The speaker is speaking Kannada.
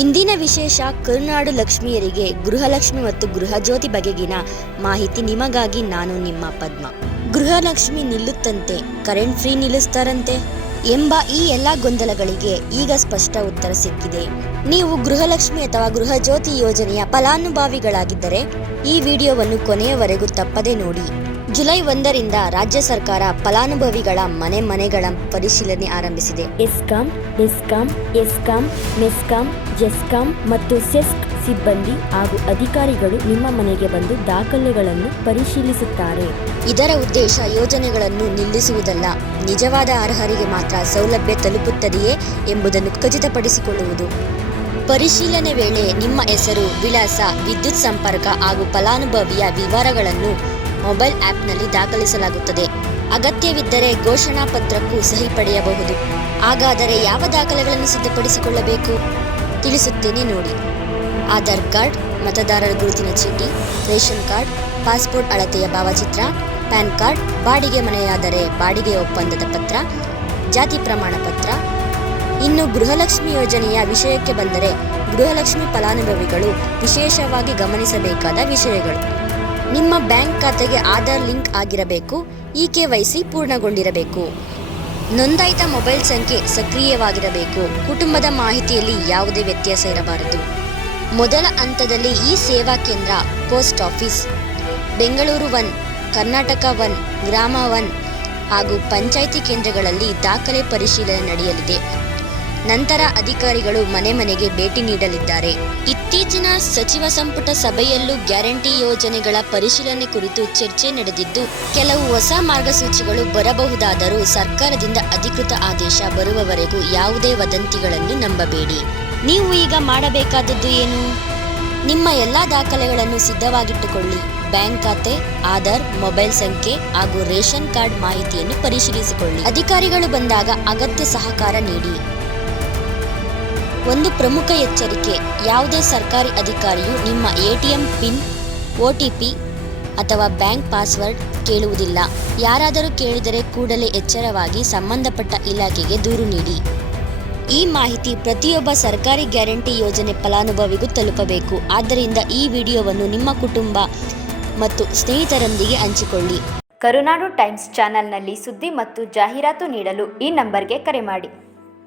ಇಂದಿನ ವಿಶೇಷ ಕರುನಾಡು ಲಕ್ಷ್ಮಿಯರಿಗೆ ಗೃಹಲಕ್ಷ್ಮಿ ಮತ್ತು ಗೃಹಜ್ಯೋತಿ ಬಗೆಗಿನ ಮಾಹಿತಿ ನಿಮಗಾಗಿ ನಾನು ನಿಮ್ಮ ಪದ್ಮ. ಗೃಹಲಕ್ಷ್ಮಿ ನಿಲ್ಲುತ್ತಂತೆ, ಕರೆಂಟ್ ಫ್ರೀ ನಿಲ್ಲಿಸ್ತಾರಂತೆ ಎಂಬ ಈ ಎಲ್ಲ ಗೊಂದಲಗಳಿಗೆ ಈಗ ಸ್ಪಷ್ಟ ಉತ್ತರ ಸಿಕ್ಕಿದೆ. ನೀವು ಗೃಹಲಕ್ಷ್ಮಿ ಅಥವಾ ಗೃಹಜ್ಯೋತಿ ಯೋಜನೆಯ ಫಲಾನುಭವಿಗಳಾಗಿದ್ದರೆ ಈ ವಿಡಿಯೋವನ್ನು ಕೊನೆಯವರೆಗೂ ತಪ್ಪದೇ ನೋಡಿ. ಜುಲೈ 1ರಿಂದ ರಾಜ್ಯ ಸರ್ಕಾರ ಫಲಾನುಭವಿಗಳ ಮನೆಗಳ ಪರಿಶೀಲನೆ ಆರಂಭಿಸಿದೆ. ಎಸ್ಕಾಂ, ಮೆಸ್ಕಾಂ, ಜೆಸ್ಕಾಂ ಮತ್ತು ಸೆಸ್ಕ್ ಸಿಬ್ಬಂದಿ ಹಾಗೂ ಅಧಿಕಾರಿಗಳು ನಿಮ್ಮ ಮನೆಗೆ ಬಂದು ದಾಖಲೆಗಳನ್ನು ಪರಿಶೀಲಿಸುತ್ತಾರೆ. ಇದರ ಉದ್ದೇಶ ಯೋಜನೆಗಳನ್ನು ನಿಲ್ಲಿಸುವುದಲ್ಲ, ನಿಜವಾದ ಅರ್ಹರಿಗೆ ಮಾತ್ರ ಸೌಲಭ್ಯ ತಲುಪುತ್ತದೆಯೇ ಎಂಬುದನ್ನು ಖಚಿತಪಡಿಸಿಕೊಳ್ಳುವುದು. ಪರಿಶೀಲನೆ ವೇಳೆ ನಿಮ್ಮ ಹೆಸರು, ವಿಳಾಸ, ವಿದ್ಯುತ್ ಸಂಪರ್ಕ ಹಾಗೂ ಫಲಾನುಭವಿಯ ವಿವರಗಳನ್ನು ಮೊಬೈಲ್ ಆ್ಯಪ್ನಲ್ಲಿ ದಾಖಲಿಸಲಾಗುತ್ತದೆ. ಅಗತ್ಯವಿದ್ದರೆ ಘೋಷಣಾ ಪತ್ರಕ್ಕೂ ಸಹಿ ಪಡೆಯಬಹುದು. ಹಾಗಾದರೆ ಯಾವ ದಾಖಲೆಗಳನ್ನು ಸಿದ್ಧಪಡಿಸಿಕೊಳ್ಳಬೇಕು ತಿಳಿಸುತ್ತೇನೆ ನೋಡಿ. ಆಧಾರ್ ಕಾರ್ಡ್, ಮತದಾರರ ಗುರುತಿನ ಚೀಟಿ, ರೇಷನ್ ಕಾರ್ಡ್, ಪಾಸ್ಪೋರ್ಟ್ ಅಳತೆಯ ಭಾವಚಿತ್ರ, ಪ್ಯಾನ್ ಕಾರ್ಡ್, ಬಾಡಿಗೆ ಮನೆಯಾದರೆ ಬಾಡಿಗೆ ಒಪ್ಪಂದದ ಪತ್ರ, ಜಾತಿ ಪ್ರಮಾಣ ಪತ್ರ. ಇನ್ನು ಗೃಹಲಕ್ಷ್ಮಿ ಯೋಜನೆಯ ವಿಷಯಕ್ಕೆ ಬಂದರೆ ಗೃಹಲಕ್ಷ್ಮಿ ಫಲಾನುಭವಿಗಳು ವಿಶೇಷವಾಗಿ ಗಮನಿಸಬೇಕಾದ ವಿಷಯಗಳು: ನಿಮ್ಮ ಬ್ಯಾಂಕ್ ಖಾತೆಗೆ ಆಧಾರ್ ಲಿಂಕ್ ಆಗಿರಬೇಕು, KYC ಪೂರ್ಣಗೊಂಡಿರಬೇಕು, ನೋಂದಾಯಿತ ಮೊಬೈಲ್ ಸಂಖ್ಯೆ ಸಕ್ರಿಯವಾಗಿರಬೇಕು, ಕುಟುಂಬದ ಮಾಹಿತಿಯಲ್ಲಿ ಯಾವುದೇ ವ್ಯತ್ಯಾಸ ಇರಬಾರದು. ಮೊದಲ ಹಂತದಲ್ಲಿ ಈ ಸೇವಾ ಕೇಂದ್ರ, ಪೋಸ್ಟ್ ಆಫೀಸ್, ಬೆಂಗಳೂರು 1, ಕರ್ನಾಟಕ 1, ಗ್ರಾಮ 1 ಹಾಗೂ ಪಂಚಾಯಿತಿ ಕೇಂದ್ರಗಳಲ್ಲಿ ದಾಖಲೆ ಪರಿಶೀಲನೆ ನಡೆಯಲಿದೆ. ನಂತರ ಅಧಿಕಾರಿಗಳು ಮನೆಗೆ ಭೇಟಿ ನೀಡಲಿದ್ದಾರೆ. ಇತ್ತೀಚಿನ ಸಚಿವ ಸಂಪುಟ ಸಭೆಯಲ್ಲೂ ಗ್ಯಾರಂಟಿ ಯೋಜನೆಗಳ ಪರಿಶೀಲನೆ ಕುರಿತು ಚರ್ಚೆ ನಡೆದಿದ್ದು, ಕೆಲವು ಹೊಸ ಮಾರ್ಗಸೂಚಿಗಳು ಬರಬಹುದಾದರೂ ಸರ್ಕಾರದಿಂದ ಅಧಿಕೃತ ಆದೇಶ ಬರುವವರೆಗೂ ಯಾವುದೇ ವದಂತಿಗಳನ್ನು ನಂಬಬೇಡಿ. ನೀವು ಈಗ ಮಾಡಬೇಕಾದದ್ದು ಏನು? ನಿಮ್ಮ ಎಲ್ಲ ದಾಖಲೆಗಳನ್ನು ಸಿದ್ಧವಾಗಿಟ್ಟುಕೊಳ್ಳಿ. ಬ್ಯಾಂಕ್ ಖಾತೆ, ಆಧಾರ್, ಮೊಬೈಲ್ ಸಂಖ್ಯೆ ಹಾಗೂ ರೇಷನ್ ಕಾರ್ಡ್ ಮಾಹಿತಿಯನ್ನು ಪರಿಶೀಲಿಸಿಕೊಳ್ಳಿ. ಅಧಿಕಾರಿಗಳು ಬಂದಾಗ ಅಗತ್ಯ ಸಹಕಾರ ನೀಡಿ. ಒಂದು ಪ್ರಮುಖ ಎಚ್ಚರಿಕೆ: ಯಾವುದೇ ಸರ್ಕಾರಿ ಅಧಿಕಾರಿಯು ನಿಮ್ಮ ATM ಪಿನ್, OTP ಅಥವಾ ಬ್ಯಾಂಕ್ ಪಾಸ್ವರ್ಡ್ ಕೇಳುವುದಿಲ್ಲ. ಯಾರಾದರೂ ಕೇಳಿದರೆ ಕೂಡಲೇ ಎಚ್ಚರವಾಗಿ ಸಂಬಂಧಪಟ್ಟ ಇಲಾಖೆಗೆ ದೂರು ನೀಡಿ. ಈ ಮಾಹಿತಿ ಪ್ರತಿಯೊಬ್ಬ ಸರ್ಕಾರಿ ಗ್ಯಾರಂಟಿ ಯೋಜನೆ ಫಲಾನುಭವಿಗೂ ತಲುಪಬೇಕು. ಆದ್ದರಿಂದ ಈ ವಿಡಿಯೋವನ್ನು ನಿಮ್ಮ ಕುಟುಂಬ ಮತ್ತು ಸ್ನೇಹಿತರೊಂದಿಗೆ ಹಂಚಿಕೊಳ್ಳಿ. ಕರುನಾಡು ಟೈಮ್ಸ್ ಚಾನೆಲ್ನಲ್ಲಿ ಸುದ್ದಿ ಮತ್ತು ಜಾಹೀರಾತು ನೀಡಲು ಈ ನಂಬರ್ಗೆ ಕರೆ ಮಾಡಿ.